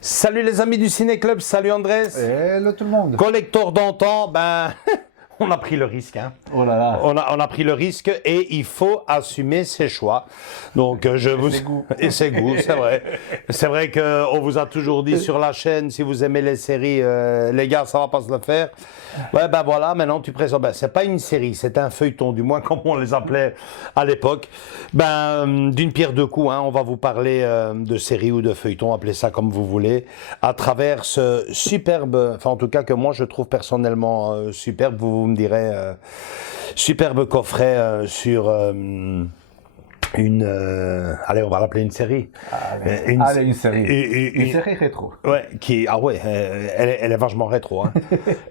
Salut les amis du Ciné Club, salut Andrés. Hello tout le monde. Collector d'antan, ben on a pris le risque. Hein. Oh là là. On a pris le risque et il faut assumer ses choix. Donc ses goûts. Et ses goûts, c'est vrai. C'est vrai qu'on vous a toujours dit sur la chaîne, si vous aimez les séries, les gars, ça va pas se le faire. Ouais, ben voilà, maintenant tu présentes. Ben, c'est pas une série, c'est un feuilleton, du moins comme on les appelait à l'époque. Ben, d'une pierre deux coups, hein, on va vous parler de série ou de feuilleton, appelez ça comme vous voulez, à travers ce superbe, enfin en tout cas que moi je trouve personnellement superbe, vous me direz, superbe coffret sur allez, on va l'appeler une série. Allez, une série. Une série rétro. Ouais, elle est vachement rétro, hein,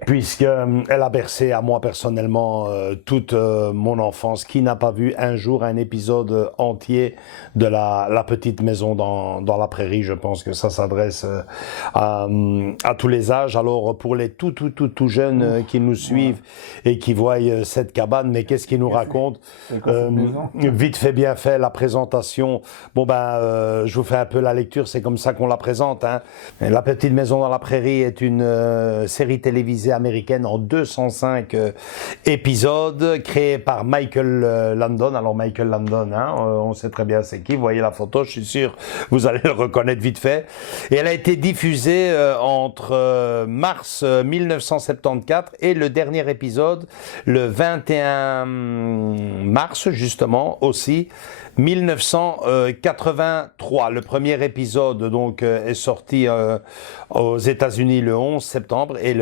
puisque elle a bercé à moi personnellement toute mon enfance. Qui n'a pas vu un jour un épisode entier de la petite maison dans la prairie? Je pense que ça s'adresse à tous les âges. Alors pour les tout jeunes qui nous suivent et qui voient cette cabane, mais qu'est-ce qu'ils nous racontent? Vite fait, bien fait. La présentation, bon ben, je vous fais un peu la lecture, c'est comme ça qu'on la présente. Hein. La petite maison dans la prairie est une série télévisée américaine en 205 épisodes, créée par Michael Landon. Alors Michael Landon, hein, on sait très bien c'est qui, vous voyez la photo, je suis sûr vous allez le reconnaître vite fait. Et elle a été diffusée entre mars 1974 et le dernier épisode, le 21 mars justement aussi, 1983. Le premier épisode donc est sorti aux États-Unis le 11 septembre et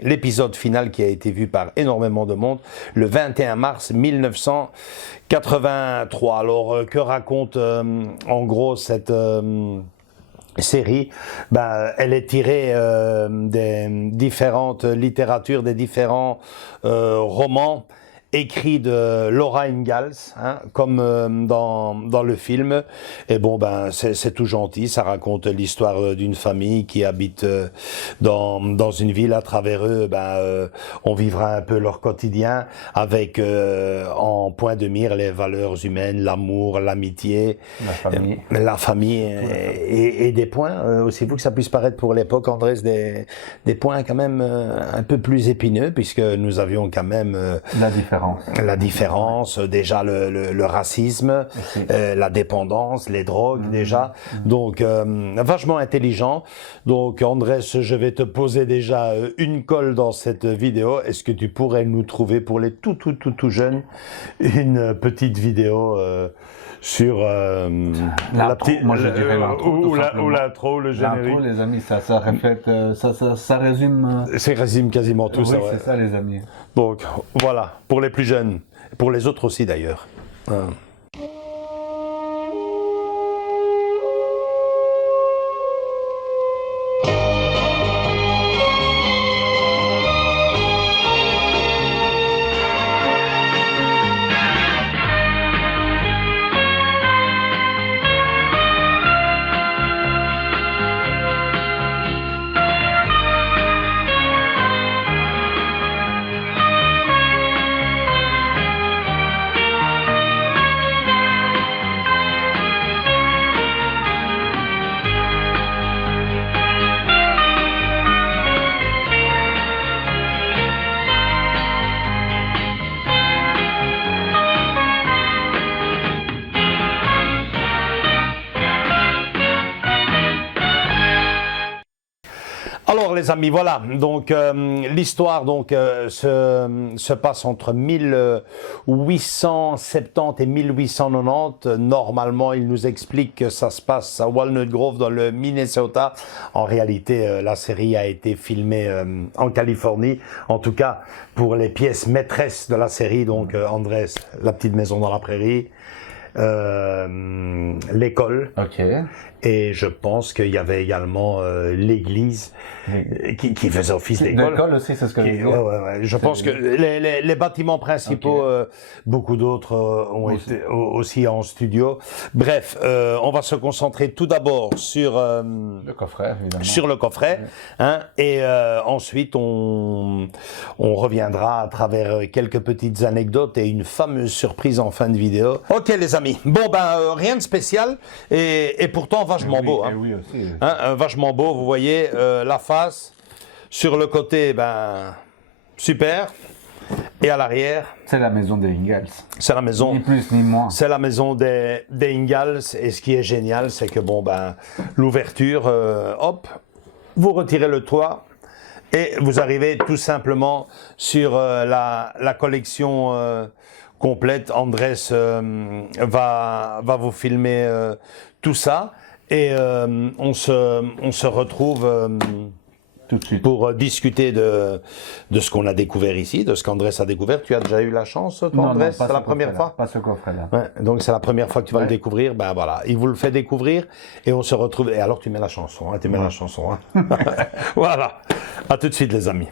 l'épisode final qui a été vu par énormément de monde le 21 mars 1983. Alors que raconte en gros cette série? Ben, elle est tirée des différentes littératures, des différents romans écrit de Laura Ingalls, hein, comme dans le film. Et bon, ben, c'est tout gentil. Ça raconte l'histoire d'une famille qui habite dans une ville. À travers eux, ben, on vivra un peu leur quotidien avec en point de mire les valeurs humaines, l'amour, l'amitié, la famille et des points, aussi vous que ça puisse paraître pour l'époque, Andrés, des points quand même un peu plus épineux, puisque nous avions quand même la différence, déjà le racisme, la dépendance, les drogues déjà. Donc vachement intelligent. Donc Andrés, je vais te poser déjà une colle dans cette vidéo. Est-ce que tu pourrais nous trouver pour les tout jeunes une petite vidéo sur la petite, moi je dirais l'intro, le générique. L'intro, les amis, ça reflète, ça résume. Ça résume quasiment tout, oui, ça. Ouais. C'est ça, les amis. Donc voilà, pour les plus jeunes, pour les autres aussi d'ailleurs. les amis, voilà. Donc l'histoire se passe entre 1870 et 1890. Normalement, il nous explique que ça se passe à Walnut Grove dans le Minnesota. En réalité, la série a été filmée en Californie. En tout cas, pour les pièces maîtresses de la série, donc Andrés, La petite maison dans la prairie, l'école. Ok. Et je pense qu'il y avait également l'église qui faisait office d'école. L'école aussi, c'est ce que je veux dire. Ouais. Je pense que les bâtiments principaux, beaucoup d'autres ont été aussi en studio. Bref, on va se concentrer tout d'abord sur le coffret, évidemment. Sur le coffret, hein, et ensuite on reviendra à travers quelques petites anecdotes et une fameuse surprise en fin de vidéo. Ok les amis, bon ben rien de spécial et pourtant vachement beau. Hein. Oui aussi. Hein, vachement beau, vous voyez la face, sur le côté, ben super, et à l'arrière. C'est la maison des Ingalls. C'est la maison. Ni plus ni moins. C'est la maison des Ingalls, et ce qui est génial, c'est que bon ben l'ouverture, hop, vous retirez le toit. Et vous arrivez tout simplement sur la collection complète. Andrés va vous filmer tout ça et on se retrouve tout de suite pour discuter de ce qu'on a découvert ici, de ce qu'Andrés a découvert. Tu as déjà eu la chance, toi, Andrés? C'est la première fois? Pas ce coffret-là. Ouais, donc c'est la première fois que tu vas le découvrir. Ben voilà, il vous le fait découvrir et on se retrouve. Et alors tu mets la chanson, hein, la chanson. Hein. Voilà. À tout de suite, les amis.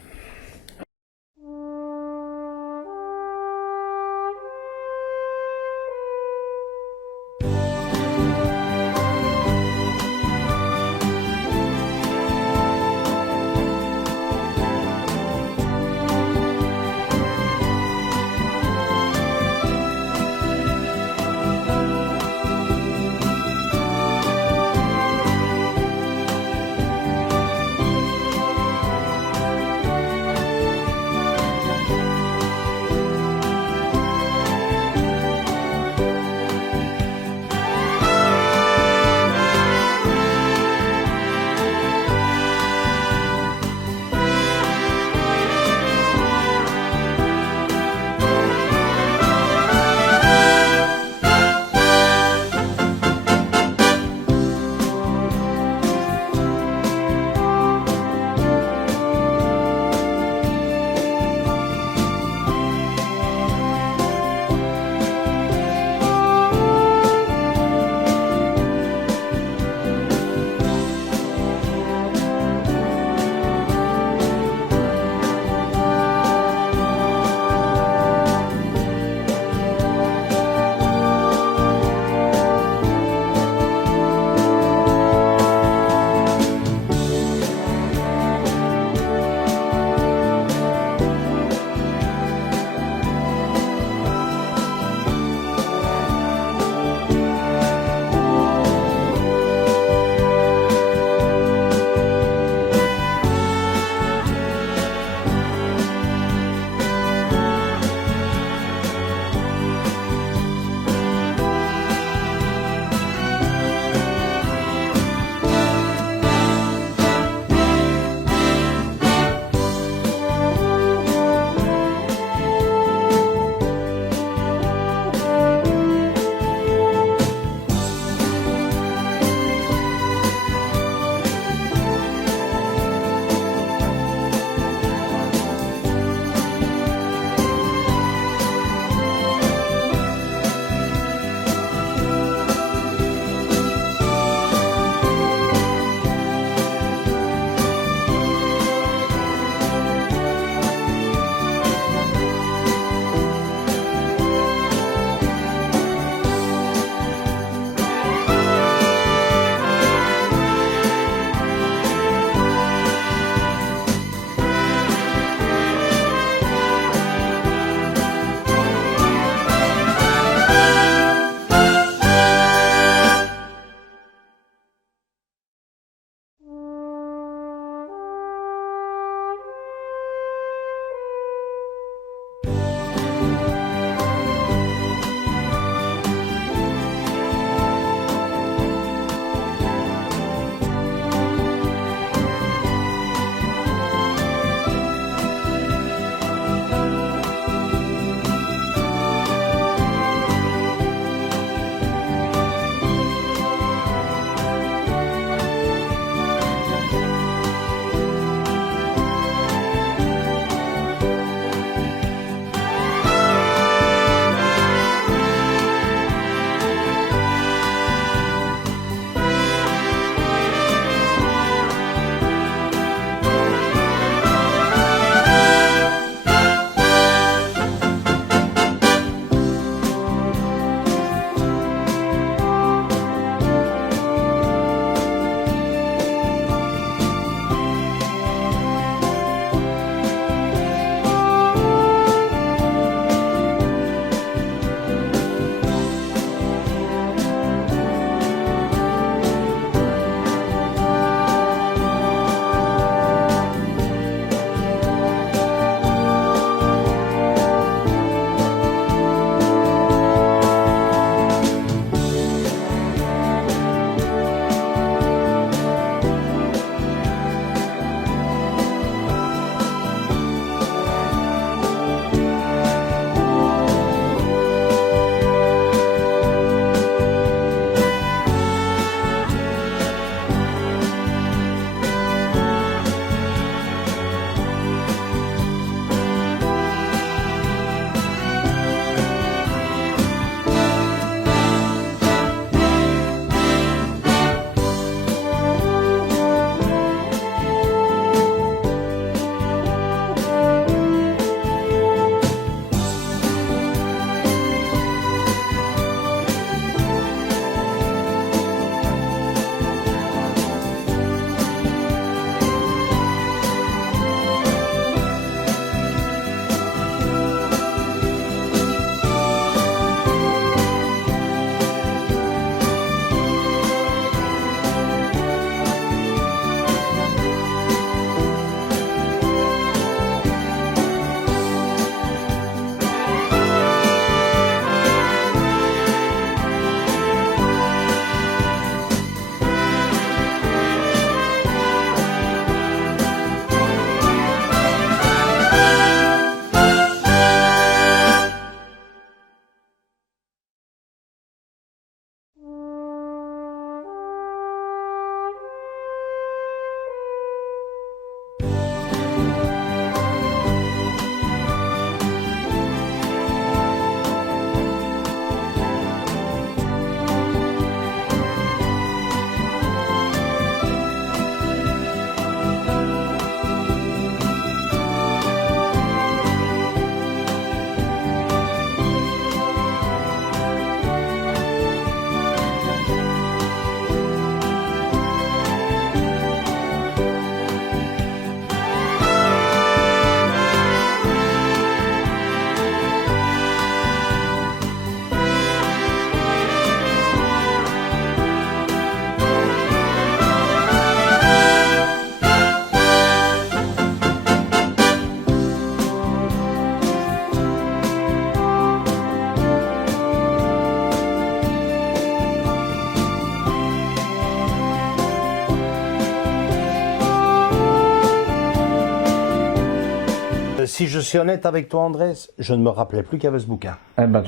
suis honnête avec toi, Andrés, je ne me rappelais plus qu'il y avait ce bouquin. Eh ben,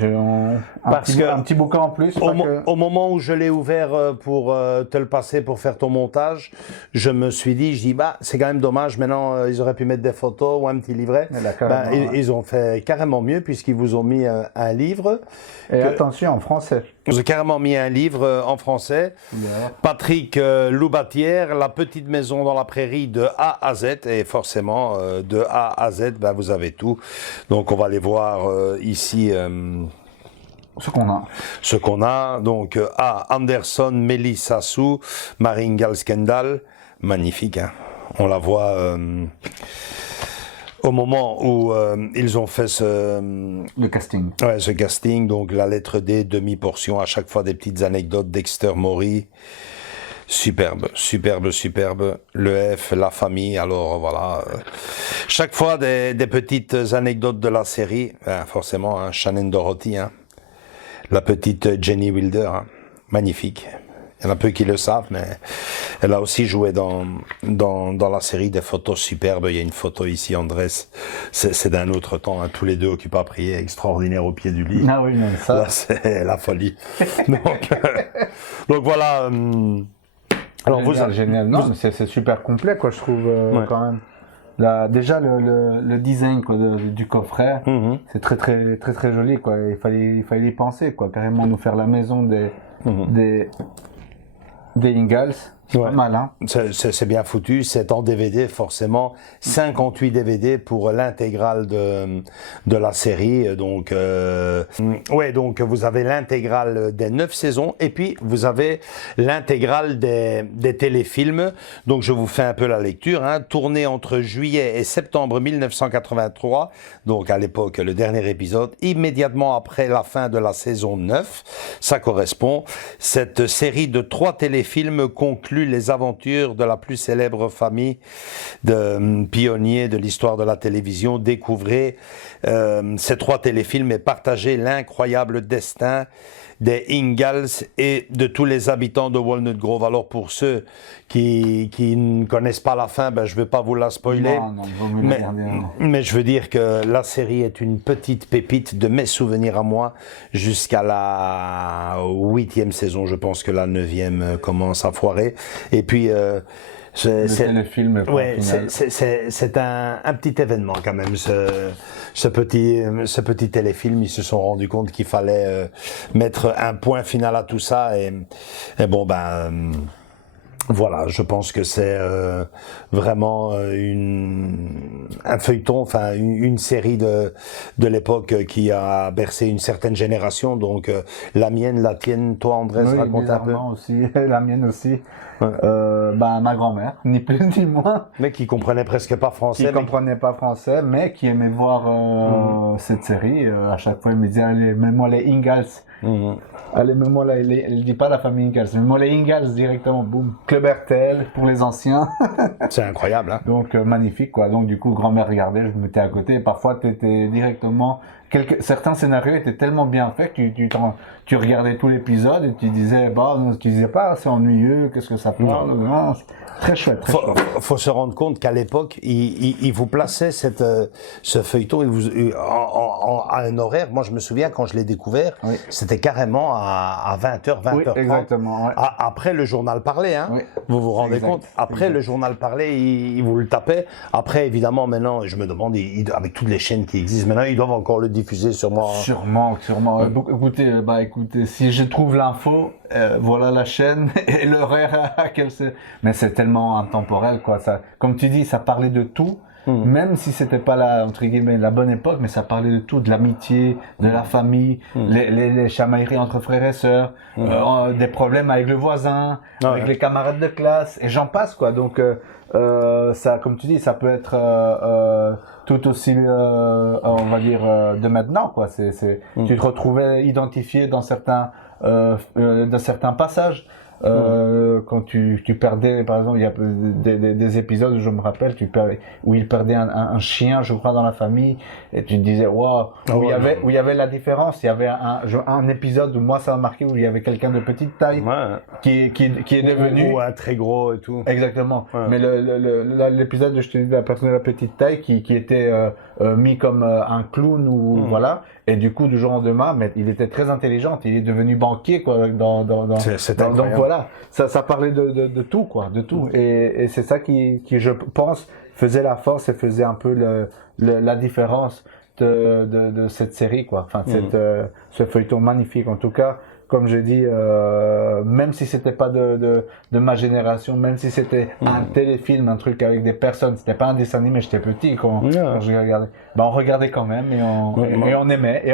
un petit bouquin en plus. Au moment où je l'ai ouvert pour te le passer pour faire ton montage, je me suis dit, bah, c'est quand même dommage, maintenant ils auraient pu mettre des photos ou un petit livret. Ils ont fait carrément mieux puisqu'ils vous ont mis un livre. Et attention, en français. Ils ont carrément mis un livre en français. Yeah. Patrick Loubatière, La petite maison dans la prairie de A à Z. Et forcément, de A à Z, ben, vous avez tout. Donc on va aller voir ici ce qu'on a. Donc A. Anderson, Melissa Sou, Maringal Skendal. Magnifique, hein. On la voit au moment où ils ont fait le casting. Ouais, ce casting, donc la lettre D, demi-portion, à chaque fois des petites anecdotes, Dexter Maury. Superbe, superbe, superbe. Le F, la famille, alors voilà. Chaque fois des petites anecdotes de la série, forcément, hein, Shannon Dorothy, hein, la petite Jenny Wilder, hein, magnifique. Il y en a peu qui le savent, mais elle a aussi joué dans la série des photos superbes. Il y a une photo ici, Andrés, c'est d'un autre temps, hein, tous les deux occupés à prier, extraordinaire au pied du lit. Ah oui, mais ça... Là, c'est la folie. donc voilà... alors génial. Non, mais c'est super complet, quoi, je trouve, quand même. Là, déjà, le design quoi, du coffret, c'est très, très, très, très joli, quoi. Il fallait y penser, quoi. Carrément nous faire la maison des Ingalls. C'est pas mal, hein. C'est bien foutu, c'est en DVD forcément, 58 DVD pour l'intégrale de la série, donc ouais, donc vous avez l'intégrale des 9 saisons et puis vous avez l'intégrale des téléfilms, donc je vous fais un peu la lecture, hein. Tourné entre juillet et septembre 1983, donc à l'époque le dernier épisode, immédiatement après la fin de la saison 9, ça correspond, cette série de 3 téléfilms conclut les aventures de la plus célèbre famille de pionniers de l'histoire de la télévision. Découvrez ces 3 téléfilms et partagez l'incroyable destin des Ingalls et de tous les habitants de Walnut Grove. Alors pour ceux qui ne connaissent pas la fin, ben je ne vais pas vous la spoiler, mais je veux dire que la série est une petite pépite de mes souvenirs à moi jusqu'à la 8e saison. Je pense que la 9e commence à foirer. Et puis c'est un petit événement quand même, ce petit téléfilm. Ils se sont rendus compte qu'il fallait mettre un point final à tout ça et bon ben voilà, je pense que c'est vraiment un feuilleton, enfin une série de l'époque qui a bercé une certaine génération. Donc la mienne, la tienne, toi Andrés, raconte un peu. Aussi, la mienne aussi. Ouais. Ma grand-mère, ni plus ni moins. Mais qui comprenait presque pas français. Comprenait pas français, mais qui aimait voir cette série. À chaque fois, elle me disait, allez, mets-moi les Ingalls. Allez, mets-moi elle dit pas la famille Ingalls, mets-moi les Ingalls directement, boum. Club RTL pour les anciens. C'est incroyable, hein. Donc, magnifique, quoi. Donc, du coup, grand-mère regardait, je me mettais à côté. Et parfois, t'étais directement... Certains scénarios étaient tellement bien faits que tu regardais tout l'épisode et tu disais pas, c'est ennuyeux, qu'est-ce que ça parle. Non, très chouette. Faut se rendre compte qu'à l'époque, il vous plaçait ce feuilleton à un horaire. Moi, je me souviens quand je l'ai découvert, c'était carrément à 20h, 20h30. Oui, exactement. Ouais. Après le journal parlé, hein. Oui, vous vous rendez compte. Après le journal parlé, il vous le tapait. Après, évidemment, maintenant, je me demande, avec toutes les chaînes qui existent maintenant, ils doivent encore le diffuser sûrement. Sûrement. Écoutez, si je trouve l'info, voilà la chaîne et l'horaire à laquelle c'est. Mais c'est tellement intemporel, quoi. Ça, comme tu dis, ça parlait de tout. Même si c'était pas entre guillemets la bonne époque, mais ça parlait de tout, de l'amitié, de la famille, les chamailleries entre frères et sœurs, des problèmes avec le voisin, avec les camarades de classe, et j'en passe, quoi. Donc ça, comme tu dis, ça peut être tout aussi, on va dire, de maintenant, quoi. Tu te retrouvais identifié dans certains passages. Quand tu perdais, par exemple, il y a des épisodes où je me rappelle, où il perdait un chien, je crois, dans la famille, et tu te disais, waouh, où il y avait la différence. Il y avait un épisode où moi ça m'a marqué, où il y avait quelqu'un de petite taille qui est devenu. Ou un très gros et tout. Exactement. Ouais. Mais l'épisode, je te dis, de la personne de la petite taille qui était mis comme un clown ou voilà. Et du coup, du jour au lendemain, mais il était très intelligent. Il est devenu banquier, quoi. Donc voilà, ça parlait de tout, quoi, de tout. Et c'est ça qui, je pense, faisait la force et faisait un peu la différence de cette série, quoi. Enfin, ce feuilleton magnifique, en tout cas. Comme je dis, même si c'était pas de ma génération, même si c'était un téléfilm, un truc avec des personnes, c'était pas un dessin animé, j'étais petit quand je regardais. Ben, on regardait quand même et on aimait.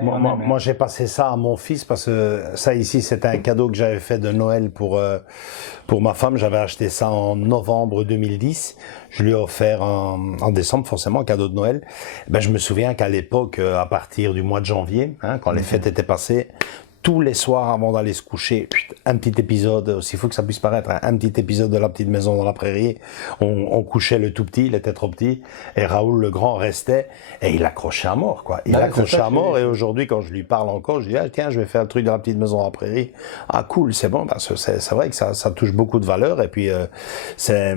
Moi, j'ai passé ça à mon fils parce que ça ici, c'était un cadeau que j'avais fait de Noël pour ma femme. J'avais acheté ça en novembre 2010. Je lui ai offert en décembre, forcément, un cadeau de Noël. Ben, je me souviens qu'à l'époque, à partir du mois de janvier, quand les fêtes étaient passées, tous les soirs avant d'aller se coucher, un petit épisode, aussi fou que ça puisse paraître, un petit épisode de La Petite Maison dans la Prairie. On couchait le tout petit, il était trop petit, et Raoul le grand restait, et il accrochait à mort, quoi. Il accrochait à mort, et aujourd'hui, quand je lui parle encore, je dis, tiens, je vais faire le truc de La Petite Maison dans la Prairie. Ah, cool, c'est bon, parce que c'est vrai que ça touche beaucoup de valeur, et puis c'est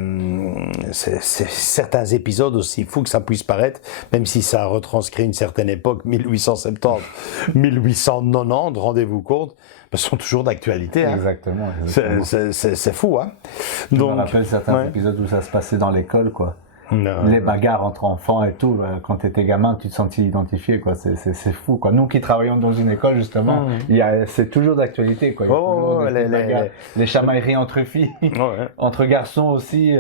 certains épisodes, aussi fous que ça puisse paraître, même si ça retranscrit une certaine époque, 1870, 1890, rendez-vous compte, sont toujours d'actualité. Hein. Exactement. C'est fou. Hein. Je me rappelle certains épisodes où ça se passait dans l'école, quoi. Non. Les bagarres entre enfants et tout, quand tu étais gamin, tu te sentais identifié, quoi. C'est fou, quoi. Nous qui travaillons dans une école, justement, c'est toujours d'actualité, quoi. Les chamailleries entre filles, entre garçons aussi,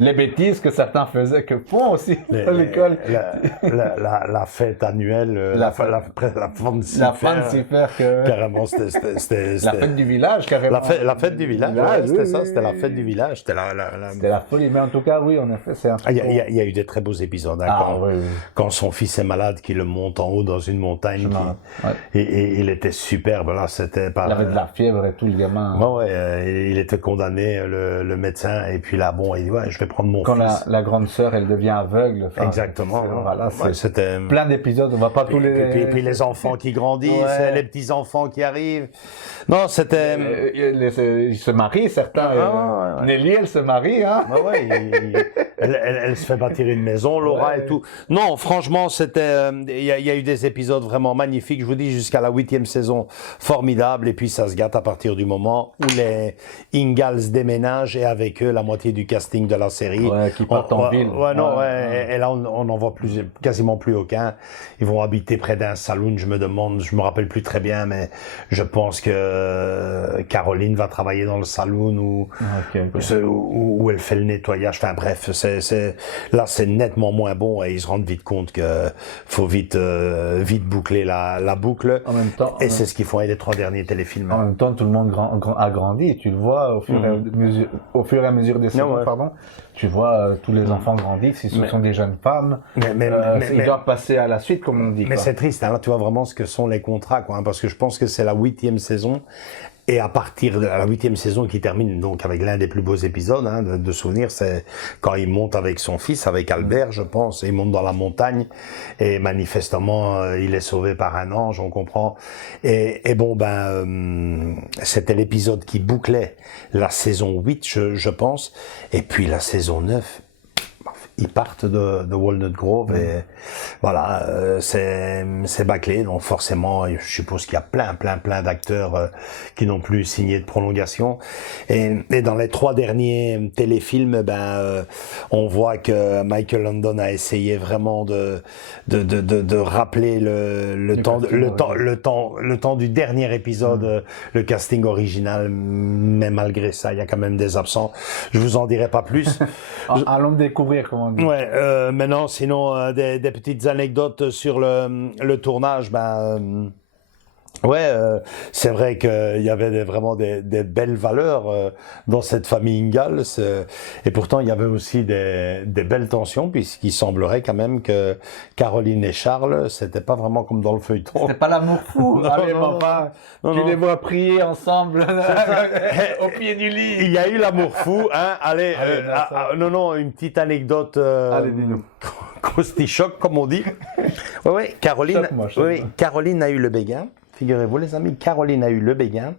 les bêtises que certains font aussi à l'école. La fête annuelle, la Fancifer, carrément, c'était la fête du village, carrément. La fête du village, c'était ça, c'était la fête du village. C'était la folie, mais en tout cas, oui, en effet, c'est un truc. Il y a eu des très beaux épisodes. Hein, quand son fils est malade, qu'il le monte en haut dans une montagne. Et il était superbe. Là, c'était pas. Il avait de la fièvre et tout, le gamin. Il était condamné, le médecin. Et puis là, bon, il dit, je vais prendre mon fils. Quand la grande sœur, elle devient aveugle. Exactement. Voilà, c'était plein d'épisodes. On va pas tous les. Puis les enfants qui grandissent, les petits enfants qui arrivent. Non, c'était. Ils se marient, certains. Nelly, elle se marie, hein. Elle se fait bâtir une maison, Laura et tout. Non, franchement, c'était. Il y a eu des épisodes vraiment magnifiques. Je vous dis, jusqu'à la 8e saison, formidable. Et puis ça se gâte à partir du moment où les Ingalls déménagent et avec eux la moitié du casting de la série. Qui partent en ville. Et là, on n'en voit quasiment plus aucun. Ils vont habiter près d'un saloon. Je me rappelle plus très bien, mais je pense que Caroline va travailler dans le saloon où elle fait le nettoyage. Enfin bref, là c'est nettement moins bon et ils se rendent vite compte que faut vite boucler la boucle. En même temps, et c'est ce qu'ils font avec les 3 derniers téléfilms. En même temps, tout le monde a grandi. Tu le vois au fur et à mesure des saisons, pardon. Tu vois, tous les enfants grandissent, ce sont des jeunes femmes. Ils doivent passer à la suite, comme on dit. Mais c'est triste, hein, là tu vois vraiment ce que sont les contrats, quoi, hein, parce que je pense que c'est la 8e saison. Et à partir de la 8e saison qui termine donc avec l'un des plus beaux épisodes de souvenirs, c'est quand il monte avec son fils, avec Albert, je pense, et il monte dans la montagne et manifestement il est sauvé par un ange, on comprend. Et bon c'était l'épisode qui bouclait la saison 8, je pense, et puis la saison 9. Ils partent de Walnut Grove et voilà, c'est bâclé. Donc forcément, je suppose qu'il y a plein d'acteurs qui n'ont plus signé de prolongation. Et dans les 3 derniers téléfilms, on voit que Michael London a essayé vraiment de rappeler le temps du dernier épisode, le casting original. Mais malgré ça, il y a quand même des absents. Je vous en dirai pas plus. Allons découvrir comment. Maintenant, sinon, des petites anecdotes sur le tournage. Ouais, c'est vrai qu'il y avait vraiment des belles valeurs dans cette famille Ingalls, et pourtant il y avait aussi des belles tensions, puisqu'il semblerait quand même que Caroline et Charles, c'était pas vraiment comme dans le feuilleton. C'était pas l'amour fou. Non, Allez, non, mon père, non, tu non. les vois prier ensemble au pied du lit. Il y a eu l'amour fou, hein. Allez, Allez, non, une petite anecdote Allez, dis-nous. croustillant, comme on dit. Oui, Caroline, Choque-moi, choque-moi. oui, Caroline a eu le béguin. Figurez-vous, les amis, Caroline a eu le béguin,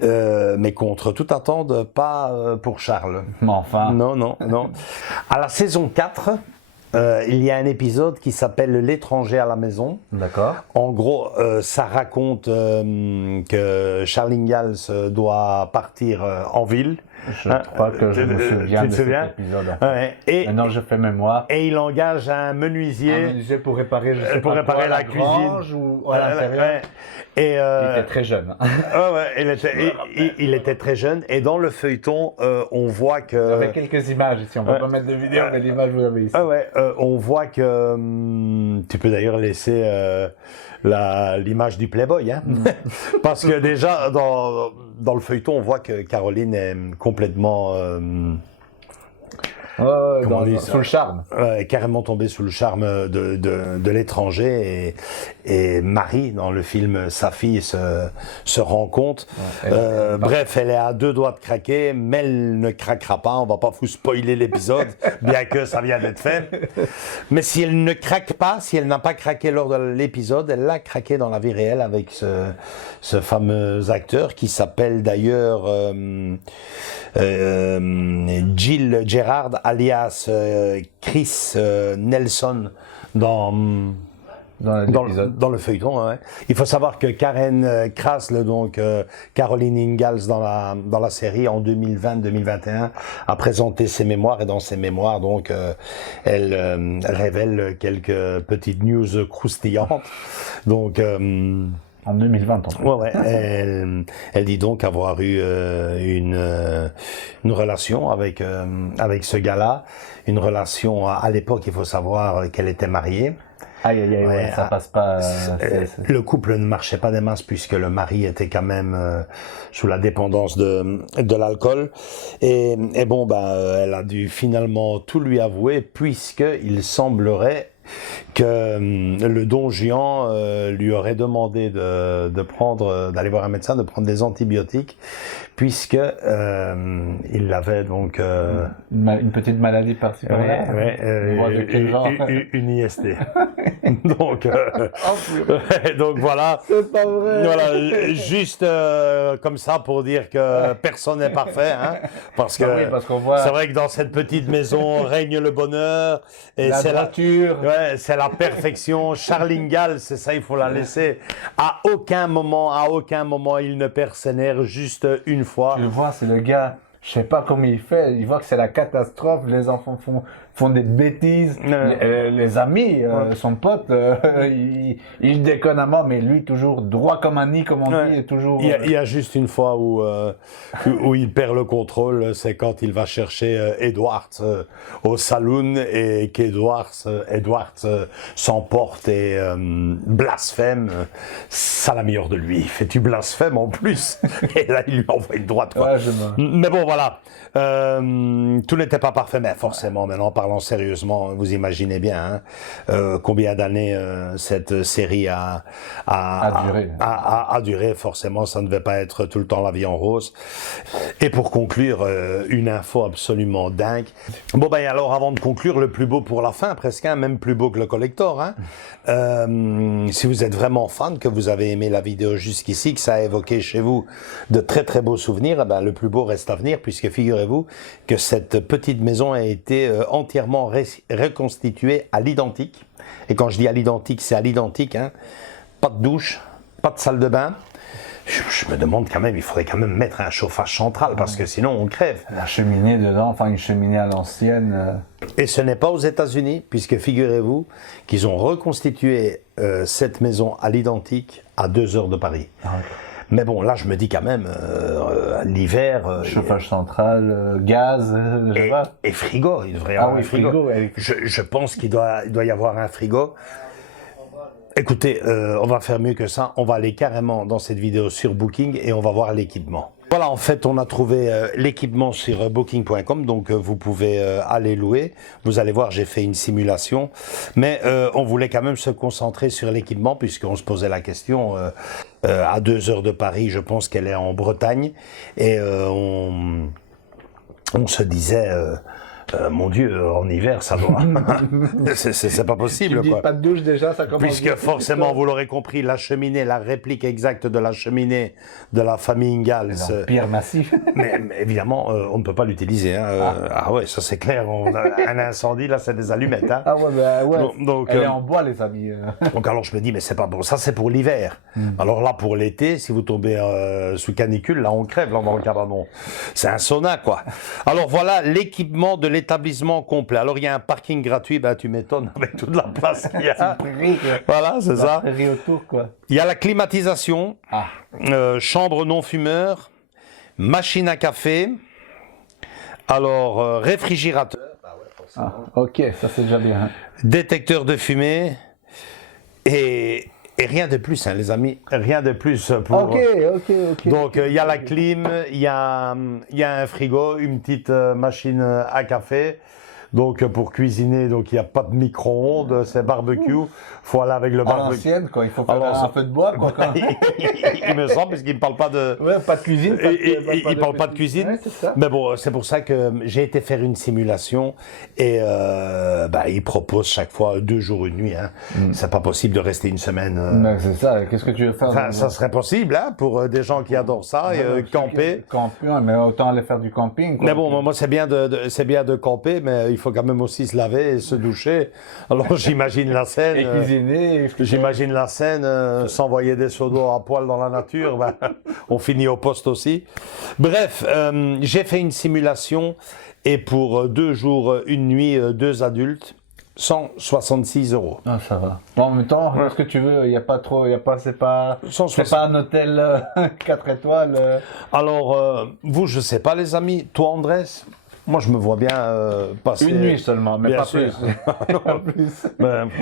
mais contre toute attente, pas pour Charles. Mais enfin. Non, non, non. À la saison 4, il y a un épisode qui s'appelle L'étranger à la maison. D'accord. En gros, ça raconte que Charles Ingalls doit partir en ville. Je crois que je me souviens tu de te cet souviens épisode. Ouais. Et Maintenant, je fais mémoire. il engage un menuisier Pour réparer, je sais pour pas réparer quoi, la grange cuisine. ou à l'intérieur. Ouais. Et Il était très jeune. il était très jeune. Et dans le feuilleton, on voit que. Avec quelques images ici, on peut pas mettre de vidéo, mais l'image vous l'avez ici. On voit que tu peux d'ailleurs laisser l'image du Playboy, hein. Parce que déjà dans le feuilleton, on voit que Caroline est complètement comment on dit ça, sous le charme. carrément tombée sous le charme de l'étranger, et Marie, dans le film, sa fille se rend compte. Bref, elle est à deux doigts de craquer, mais elle ne craquera pas. On va pas vous spoiler l'épisode, bien que ça vient d'être fait. Mais si elle ne craque pas, si elle n'a pas craqué lors de l'épisode, elle l'a craqué dans la vie réelle avec ce fameux acteur qui s'appelle d'ailleurs Jill Gerard, alias Chris Nelson dans le feuilleton. Ouais. Il faut savoir que Karen Krasl, donc Caroline Ingalls dans la série en 2020-2021, a présenté ses mémoires, et dans ses mémoires, donc, elle révèle quelques petites news croustillantes. Donc En 2020, ouais, elle dit donc avoir eu une relation avec ce gars-là, une relation à l'époque. Il faut savoir qu'elle était mariée. Aïe, aïe, aïe, ouais, ça passe pas. Le couple ne marchait pas des masses, puisque le mari était quand même sous la dépendance de l'alcool. Et bon, elle a dû finalement tout lui avouer, puisqu'il semblerait que le don Juan lui aurait demandé d'aller voir un médecin, de prendre des antibiotiques, puisque il avait donc une petite maladie particulière. de quel genre? Une IST. Donc donc voilà. C'est pas vrai. Voilà, juste comme ça pour dire que personne n'est parfait, hein, parce que parce qu'on voit c'est vrai que dans cette petite maison règne le bonheur, et la droiture. c'est la perfection. Charles Ingalls, c'est ça, il faut la laisser. À aucun moment, il ne perd ses nerfs, juste une fois. Tu le vois, c'est le gars, je sais pas comment il fait, il voit que c'est la catastrophe, les enfants font des bêtises, les amis, son pote, il déconne à mort, mais lui toujours droit comme un nid, comme on dit, et toujours... Il y a juste une fois où il perd le contrôle, c'est quand il va chercher Edwards au saloon, et qu'Edwards s'emporte et blasphème. Ça la meilleure de lui. Fais-tu blasphème en plus? Et là, il lui envoie une droite, quoi. Ouais, Mais bon, voilà. Tout n'était pas parfait, mais forcément, maintenant, parlant sérieusement, vous imaginez bien combien d'années cette série a duré. Forcément, ça ne devait pas être tout le temps la vie en rose. Et pour conclure, une info absolument dingue. Bon, alors, avant de conclure, le plus beau pour la fin, presque, même plus beau que le collector. Si vous êtes vraiment fan, que vous avez aimé la vidéo jusqu'ici, que ça a évoqué chez vous de très très beaux souvenirs, le plus beau reste à venir, puisque figurez-vous que cette petite maison a été entièrement reconstituée à l'identique. Et quand je dis à l'identique, c'est à l'identique, hein. Pas de douche, pas de salle de bain. Je me demande quand même, il faudrait quand même mettre un chauffage central, parce que sinon on crève. La cheminée dedans, enfin une cheminée à l'ancienne. Et ce n'est pas aux États-Unis, puisque figurez-vous qu'ils ont reconstitué cette maison à l'identique à 2 heures de Paris. Mais bon, là, je me dis quand même, l'hiver... chauffage central, gaz, je sais pas. Et frigo, il devrait y avoir un frigo. Je pense qu'il doit y avoir un frigo. Écoutez, on va faire mieux que ça. On va aller carrément dans cette vidéo sur Booking et on va voir l'équipement. Voilà, en fait, on a trouvé l'équipement sur booking.com, donc vous pouvez aller louer. Vous allez voir, j'ai fait une simulation, mais on voulait quand même se concentrer sur l'équipement puisqu'on se posait la question. À 2 heures de Paris, je pense qu'elle est en Bretagne, et on se disait. Mon Dieu, en hiver, ça doit. c'est pas possible, Tu dis quoi. pas de douche déjà, ça commence. Puisque forcément, vous l'aurez compris, la cheminée, la réplique exacte de la cheminée de la famille Ingalls. Pierre massif. Mais évidemment, on ne peut pas l'utiliser. Hein. Ah ouais, ça c'est clair. Un incendie, là, c'est des allumettes. Hein. Ah ouais, bah ouais. Donc, elle est en bois, les amis. donc alors je me dis, mais c'est pas bon. Ça c'est pour l'hiver. Alors là, pour l'été, si vous tombez sous canicule, là on crève là, dans le cabanon. C'est un sauna, quoi. Alors voilà l'équipement de l'établissement complet. Alors il y a un parking gratuit, ben tu m'étonnes avec toute la place qu'il y a. Voilà, c'est ça. Autour, quoi. Il y a la climatisation, chambre non fumeur, machine à café, alors réfrigérateur, Ok, ça c'est déjà bien. Hein. détecteur de fumée et rien de plus, hein, les amis, rien de plus pour. Ok. Donc il y a la clim, il y a un frigo, une petite machine à café. Donc pour cuisiner, donc il n'y a pas de micro-ondes, c'est barbecue. Faut aller avec le À barbecue. l'ancienne, quoi. Il faut faire Alors, un peu de bois, quoi. Quand... il me semble, parce qu'il ne parle pas de. Ouais, pas de cuisine. Il ne parle pas de cuisine. Ouais, c'est ça. Mais bon, c'est pour ça que j'ai été faire une simulation et il propose chaque fois 2 jours, 1 nuit. Hein. C'est pas possible de rester une semaine. Mais c'est ça. Qu'est-ce que tu veux faire? Enfin, ça serait possible hein, pour des gens qui adorent ça, camper. Camper, mais autant aller faire du camping. Quoi. Mais bon, moi c'est bien de camper, mais il faut quand même aussi se laver et se doucher. Alors j'imagine la scène. Et cuisiner. J'imagine la scène, s'envoyer des seaux d'eau à poil dans la nature, ben, on finit au poste aussi. Bref, j'ai fait une simulation et pour 2 jours, 1 nuit, 2 adultes, 166 €. Ah, ça va. Bon, en même temps, ce que tu veux, il n'y a pas trop, c'est pas un hôtel 4 étoiles. Alors, vous, je sais pas les amis, toi Andrés, moi je me vois bien passer... 1 nuit seulement, mais bien pas sûr. plus. Pas plus.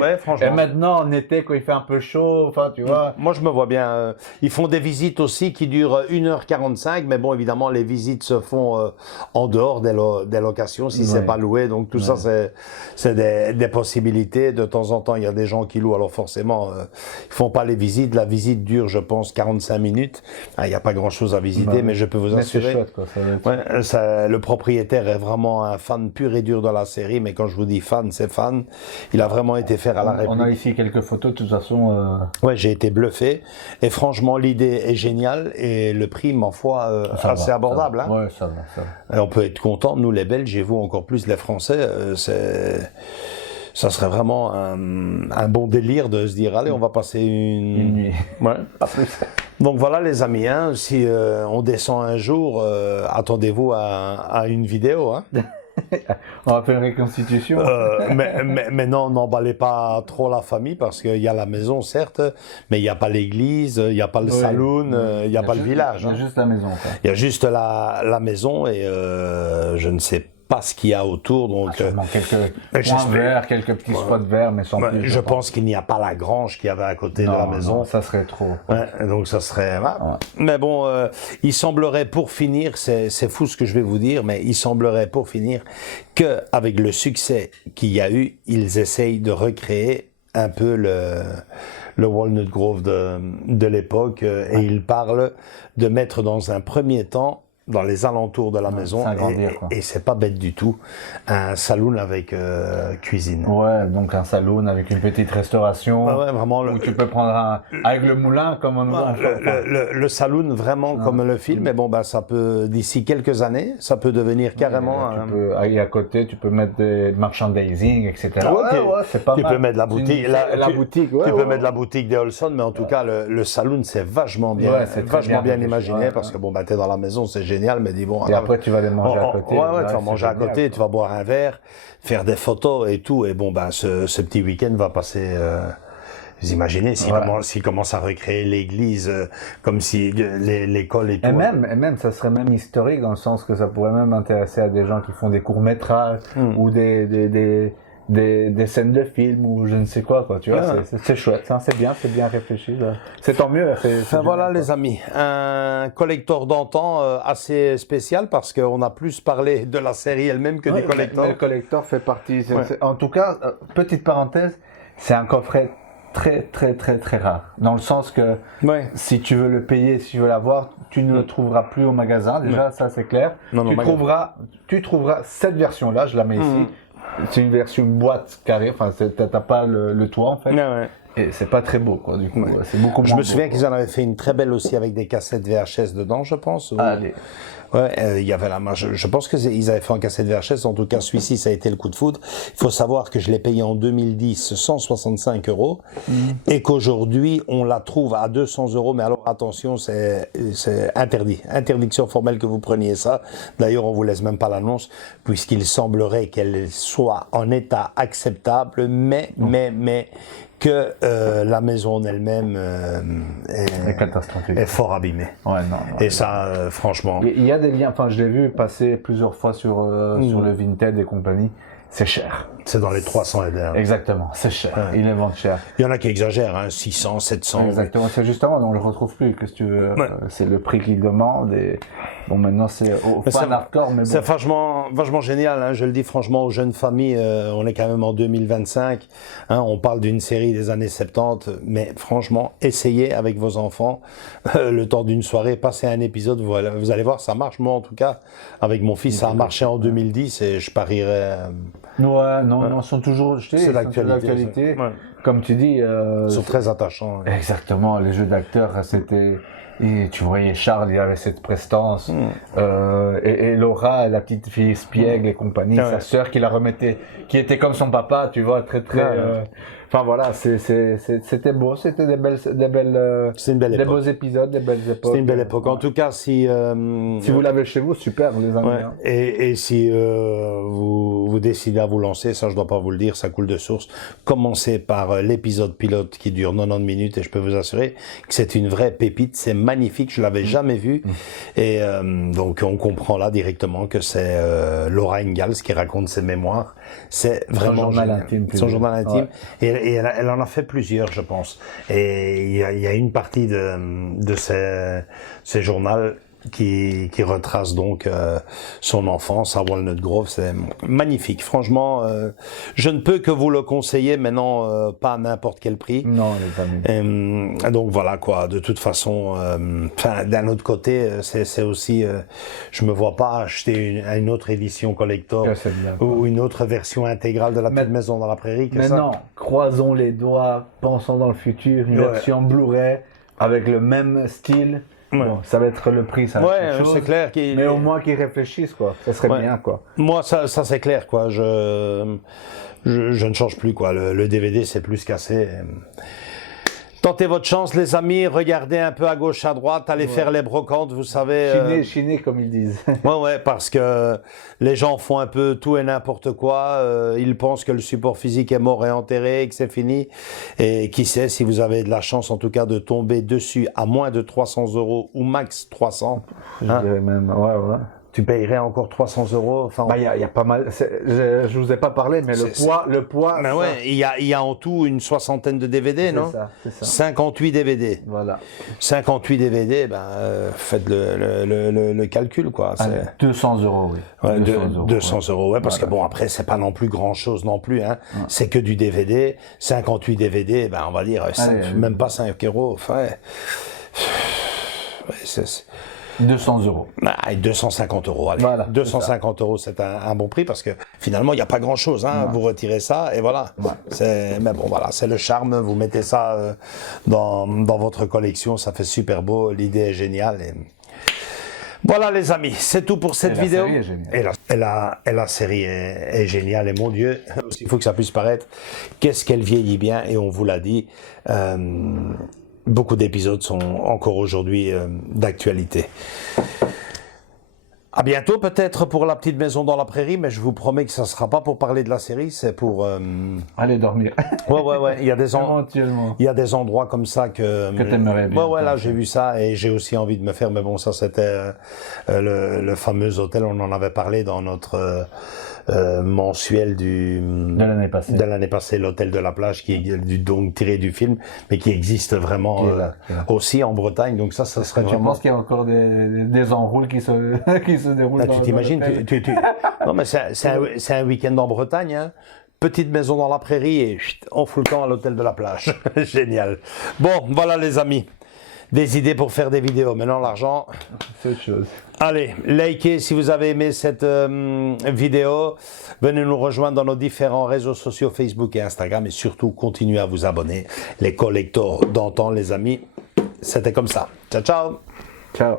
Ouais, franchement. Et maintenant, en été, quand il fait un peu chaud, enfin, tu vois. Moi, je me vois bien. Ils font des visites aussi qui durent 1h45, mais bon, évidemment, les visites se font en dehors des locations, si c'est pas loué. Donc, tout ça, c'est des possibilités. De temps en temps, il y a des gens qui louent. Alors, forcément, ils font pas les visites. La visite dure, je pense, 45 minutes. Il n'y a pas grand-chose à visiter, mais je peux vous assurer. C'est chouette, quoi. Le propriétaire est vraiment un fan pur et dur de la série, mais quand je vous dis fan, c'est fan. Il a vraiment été faire à la réplique. On a ici quelques photos, de toute façon. Ouais, j'ai été bluffé. Et franchement, l'idée est géniale et le prix, ma foi, assez abordable. Ça va. Hein. Ouais, ça va. Et on peut être content, nous les Belges et vous encore plus les Français. Ça serait vraiment un bon délire de se dire, allez, on va passer une nuit. Ouais. Pas plus. Donc voilà les amis, hein, si on descend un jour, attendez-vous à une vidéo. Hein. On va faire une reconstitution. Mais non, n'emballez pas trop la famille parce qu'il y a la maison certes, mais il n'y a pas l'église, il n'y a pas le saloon, il n'y a pas le village. Il y a juste la maison. Quoi. Il y a juste la maison et je ne sais pas ce qu'il y a autour. Donc, quelques points verts, quelques petits spots verts, mais sans plus. Je pense qu'il n'y a pas la grange qu'il y avait à côté de la maison. Non, ça serait trop. Ouais, donc ça serait... Ouais. Mais bon, il semblerait pour finir, c'est fou ce que je vais vous dire, mais il semblerait pour finir qu'avec le succès qu'il y a eu, ils essayent de recréer un peu le Walnut Grove de l'époque et ils parlent de mettre dans un premier temps dans les alentours de la maison, et c'est pas bête du tout, un saloon avec cuisine. Ouais, donc un saloon avec une petite restauration, vraiment où tu peux prendre avec le moulin comme le saloon vraiment comme le film, mais bon, bah, ça peut, d'ici quelques années, ça peut devenir carrément... et à côté, tu peux mettre des merchandising, etc. C'est pas mal. Tu peux mettre la boutique, tu peux mettre la boutique des Olson, mais en tout cas, le saloon, c'est vachement bien, bien imaginé, parce que bon, bah, t'es dans la maison, c'est génial, mais dis bon. Et après, tu vas aller manger à côté. Tu vas manger à côté, tu vas boire un verre, faire des photos et tout. Et bon, ben, ce petit week-end va passer. Vous imaginez s'il commence à recréer l'église comme si l'école et tout. Et même, ça serait même historique dans le sens que ça pourrait même intéresser à des gens qui font des courts-métrages ou des des scènes de film ou je ne sais quoi, tu vois. Ah. C'est chouette, hein, c'est bien réfléchi. Là. C'est tant mieux. Enfin, voilà les amis, un collector d'antan assez spécial parce qu'on a plus parlé de la série elle-même que du collector. Mais le collector fait partie. En tout cas, petite parenthèse, c'est un coffret très rare. Dans le sens que si tu veux le payer, si tu veux l'avoir, tu ne le trouveras plus au magasin. Déjà, ça c'est clair. Tu trouveras cette version-là, je la mets ici. C'est une version boîte carrée, enfin t'as pas le toit en fait. Et c'est pas très beau quoi, du coup. C'est beaucoup moins. Je me souviens qu'ils en avaient fait une très belle aussi avec des cassettes VHS dedans, je pense. Allez. Ouais, il y avait la marge. Je pense qu'ils avaient fait en cassette VHS. En tout cas, celui-ci, ça a été le coup de foudre. Il faut savoir que je l'ai payé en 2010 165 € et qu'aujourd'hui, on la trouve à 200 €. Mais alors, attention, c'est interdit. Interdiction formelle que vous preniez ça. D'ailleurs, on vous laisse même pas l'annonce puisqu'il semblerait qu'elle soit en état acceptable, mais que la maison en elle-même est fort abîmée. Ouais, non, et ça, franchement... Il y a des liens, enfin je l'ai vu passer plusieurs fois sur le Vinted et compagnie, c'est cher. C'est dans les 300 €. Exactement, c'est cher, ils les vendent cher. Il y en a qui exagèrent, hein, 600, 700. Exactement, c'est justement, on ne le retrouve plus, qu'est-ce que tu veux, c'est le prix qu'ils demandent et bon maintenant c'est au fan hardcore, mais bon. C'est vachement génial, hein, je le dis franchement aux jeunes familles, on est quand même en 2025, hein, on parle d'une série des années 70, mais franchement, essayez avec vos enfants, le temps d'une soirée, passez un épisode, vous allez voir, ça marche, moi en tout cas, avec mon fils, ça a marché en 2010 et je parierais... Non, ils sont toujours jetés, c'est l'actualité. Comme tu dis... Ils sont très attachants. Exactement, les jeux d'acteurs, c'était... Et tu voyais Charles, il avait cette prestance. Et Laura, la petite fille espiègle et compagnie, sa sœur qui la remettait, qui était comme son papa, tu vois, très... Enfin voilà, c'était beau, c'était des beaux épisodes, des belles époques. C'était une belle époque. En tout cas, si vous l'avez chez vous, super les amis. Hein. Et si vous décidez à vous lancer, ça je dois pas vous le dire, ça coule de source. Commencez par l'épisode pilote qui dure 90 minutes et je peux vous assurer que c'est une vraie pépite, c'est magnifique, je l'avais jamais vu. Et donc on comprend là directement que c'est Laura Ingalls qui raconte ses mémoires. C'est vraiment son journal intime. Et elle en a fait plusieurs, je pense. Et il y a une partie de ces journaux qui retrace donc son enfance à Walnut Grove. C'est magnifique. Franchement, je ne peux que vous le conseiller, mais non, pas à n'importe quel prix. Non, les amis. Donc voilà quoi. De toute façon, d'un autre côté, c'est aussi, je me vois pas acheter une autre édition collector ou une autre version intégrale de la petite maison dans la prairie. Non, croisons les doigts, pensons dans le futur, une version Blu-ray avec le même style. Bon, ça va être le prix, ça va être c'est clair. Mais au moins qu'ils réfléchissent, quoi. Ça serait bien, quoi. Moi, ça c'est clair, quoi. Je ne change plus, quoi. Le DVD, c'est plus cassé. Tentez votre chance, les amis. Regardez un peu à gauche, à droite. Allez faire les brocantes, vous savez. Chiner, comme ils disent. Ouais, parce que les gens font un peu tout et n'importe quoi. Ils pensent que le support physique est mort et enterré et que c'est fini. Et qui sait, si vous avez de la chance, en tout cas, de tomber dessus à moins de 300 € ou max 300. Je dirais même, ouais. Tu payerais encore 300 €. Enfin, il y a pas mal. Je vous ai pas parlé, mais le poids. Mais il y a en tout une soixantaine de DVD, non? C'est ça. 58 DVD. Voilà. 58 DVD, faites le calcul, quoi. Allez, 200 €, oui. Ouais, 200 €, ouais, parce que bon, après, c'est pas non plus grand chose non plus, hein. C'est que du DVD. 58 DVD, on va dire, même pas 5 €. Enfin, c'est 200 €. 250 €, allez. Voilà, 250 €, c'est un bon prix parce que finalement, il n'y a pas grand chose, hein. Vous retirez ça et voilà. Mais bon, voilà, c'est le charme. Vous mettez ça dans votre collection, ça fait super beau. L'idée est géniale. Voilà, les amis, c'est tout pour cette vidéo. Et la série est géniale. Et mon Dieu, il faut que ça puisse paraître. Qu'est-ce qu'elle vieillit bien, et on vous l'a dit. Beaucoup d'épisodes sont encore aujourd'hui d'actualité. À bientôt peut-être pour la petite maison dans la prairie, mais je vous promets que ça ne sera pas pour parler de la série, c'est pour... aller dormir. Ouais. Il y a des endroits comme ça que t'aimerais bien. Ouais, là j'ai vu ça et j'ai aussi envie de me faire, mais bon, ça c'était le fameux hôtel, on en avait parlé dans notre mensuel de l'année passée, l'hôtel de la plage, qui est donc tiré du film, mais qui existe vraiment aussi en Bretagne. Donc ça serait vraiment. Je pense qu'il y a encore des enroules qui se déroulent. Tu t'imagines Non, mais c'est un week-end en Bretagne. Hein. Petite maison dans la prairie et on fout le camp à l'hôtel de la plage. Génial. Bon, voilà les amis. Des idées pour faire des vidéos. Maintenant, l'argent, c'est autre chose. Allez, likez si vous avez aimé cette vidéo. Venez nous rejoindre dans nos différents réseaux sociaux, Facebook et Instagram. Et surtout, continuez à vous abonner. Les collectors d'antan, les amis, c'était comme ça. Ciao, ciao. Ciao.